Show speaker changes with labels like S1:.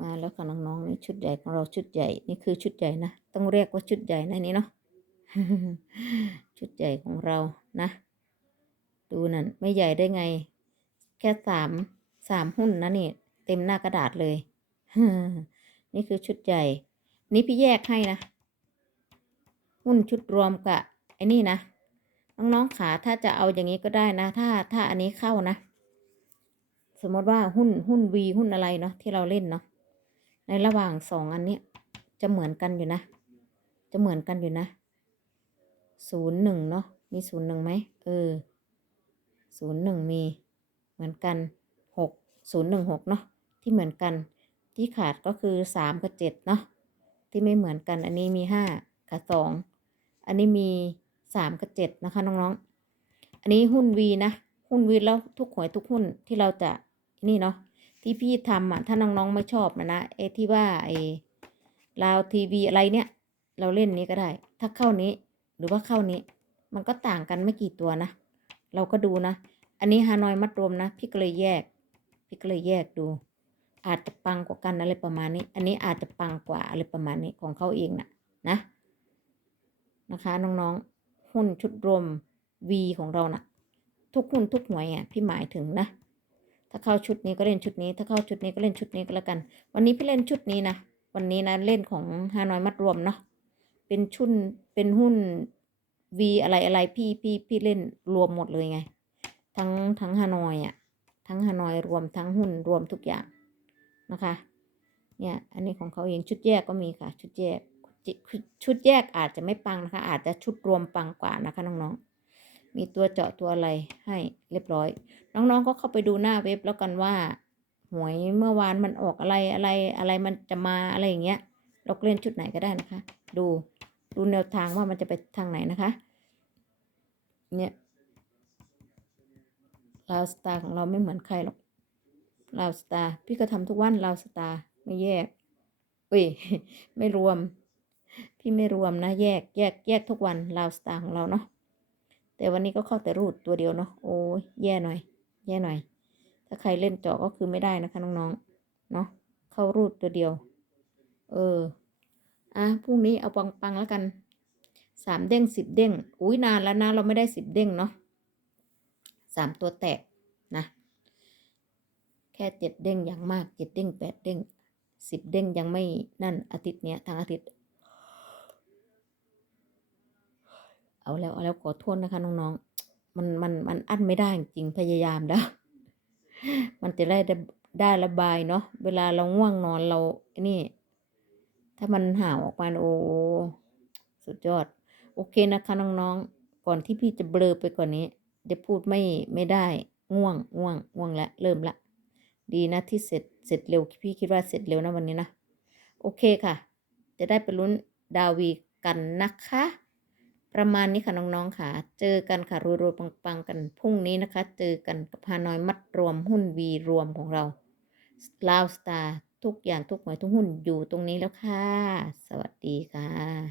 S1: มาแล้วค่ะน้องๆนี่ชุดใหญ่ของเราชุดใหญ่นี่คือชุดใหญ่นะต้องเรียกว่าชุดใหญ่นะนี่เนาะชุดใหญ่ของเรานะ ดูนั่นไม่ใหญ่ได้ไง แค่สามสามหุ้นนะนี่ เต็มหน้ากระดาษเลยนี่คือชุดใหญ่ นี่พี่แยกให้นะ หุ้นชุดรวมกับไอ้นี่นะน้องๆขาถ้าจะเอาอย่างนี้ก็ได้นะ ถ้าถ้าอันนี้เข้านะ สมมติว่าหุ้นหุ้นวีหุ้นอะไรเนาะที่เราเล่นเนาะ ในระหว่างสองอันนี้ จะเหมือนกันอยู่นะ จะเหมือนกันอยู่นะศูนย์หนึ่งเนาะมีศูนย์หนึ่งไหมเออศูนย์หนึ่งมีเหมือนกันหกศูนย์หนึ่งหกเนาะที่เหมือนกันที่ขาดก็คือสามกับเจ็ดเนาะที่ไม่เหมือนกันอันนี้มีห้ากับสองอันนี้มีสามกับเจ็ดนะคะน้องๆ อันนี้หุ้นวีนะ หุ้นวีแล้วทุกหวยทุกหุ้นที่เราจะนี่เนาะ ที่พี่ทำอะถ้าน้องๆไม่ชอบนะนะไอ้ที่ว่าไอ้ลาวทีวีอะไรเนี่ย เราเล่นนี้ก็ได้ ถ้าเข้านี้หรือว่าเข้านี้ มันก็ต่างกันไม่กี่ตัวนะ เราก็ดูนะ อันนี้ฮานอยมัดรวมนะ พี่ก็เลยแยก พี่ก็เลยแยกดู อาจจะปังกว่ากันอะไรประมาณนี้ อันนี้อาจจะปังกว่าอะไรประมาณนี้ของเขาเองนะนะ นะคะน้องๆหุ้นชุดรวม V ของเรานะ่ะ ทุกหุ้นทุกหน่วยอะพี่หมายถึงนะาเข้าชุดนี้ก็เล่นชุดนี้ ถ้าเข้าชุดนี้ก็เล่นชุดนี้ก็แล้วกัน วันนี้พี่เล่นชุดนี้นะ วันนี้นะเล่นของฮานอยมัดรวมเนาะ เป็นชุนเป็นหุ้น V อะไรอะไรพี่พี่พี่เล่นรวมหมดเลยไง ทั้งทั้งฮานอยอะ ทั้งฮานอยรวมทั้งหุ้นรวมทุกอย่างนะคะ เนี่ย อันนี้ของเขาเองชุดแยกก็มีค่ะ ชุดแยกชุดแยกอาจจะไม่ปังนะคะ อาจจะชุดรวมปังกว่านะคะน้องๆ มีตัวเจาะตัวอะไรให้เรียบร้อย น้องๆก็เข้าไปดูหน้าเว็บแล้วกันว่า หวยเมื่อวานมันออกอะไรอะไรอะไรมันจะมาอะไรอย่างเงี้ย เราเล่นชุดไหนก็ได้นะคะ ดูดูแนวทางว่ามันจะไปทางไหนนะคะ เนี่ยลาวสตาร์ของเราไม่เหมือนใครหรอกลาวสตาร์พี่ก็ทำทุกวันลาวสตาร์ไม่แยกเอ้ยไม่รวม พี่ไม่รวมนะ แยกแยกแยกทุกวันลาวสตาร์ของเราเนาะ แต่วันนี้ก็เข้าแต่รูดตัวเดียวเนาะโอ้ยแย่หน่อย แย่หน่อย ถ้าใครเล่นเจาะก็คือไม่ได้นะคะน้องๆเนาะเข้ารูดตัวเดียว เอออะพรุ่งนี้เอาปังปังแล้วกันสามเด้งสิบเด้งอุ้ยนานแล้วนะเราไม่ได้สิบเด้งเนาะสามตัวแตกนะ แค่เจ็ดเด้งอย่างมากเจ็ดเด้งแปดเด้งสิบเด้งยังไม่นั่นอาทิตย์เนี้ยทางอาทิตย์ เอาแล้วเอาแล้วขอโทษนะคะน้องๆ มันมันมันอั้นไม่ได้จริงพยายามแล้ว มันจะได้ได้ระบายเนาะเวลาเราง่วงนอนเรานี่ ถ้ามันห่าวออกมาโอ้สุดยอด โอเคนะคะน้องๆ ก่อนที่พี่จะเบลอไปกว่านนี้เดี๋ยวพูดไม่ไม่ได้ง่วงง่วงง่วงแล้วเริ่มละ ดีนะที่เสร็จเสร็จเร็วพี่คิดว่าเสร็จเร็วนะวันนี้นะ โอเคค่ะ จะได้ไปลุ้นดาวีกันนะคะ ประมาณนี้ค่ะน้องๆค่ะ เจอกันค่ะรวยๆปังๆกันพรุ่งนี้นะคะ เจอกันกับฮานอยมัดรวมหุ้นวีรวมของเราลาวสตาร์ทุกอย่างทุกหมวยทุกหุ้นอยู่ตรงนี้แล้วค่ะ สวัสดีค่ะ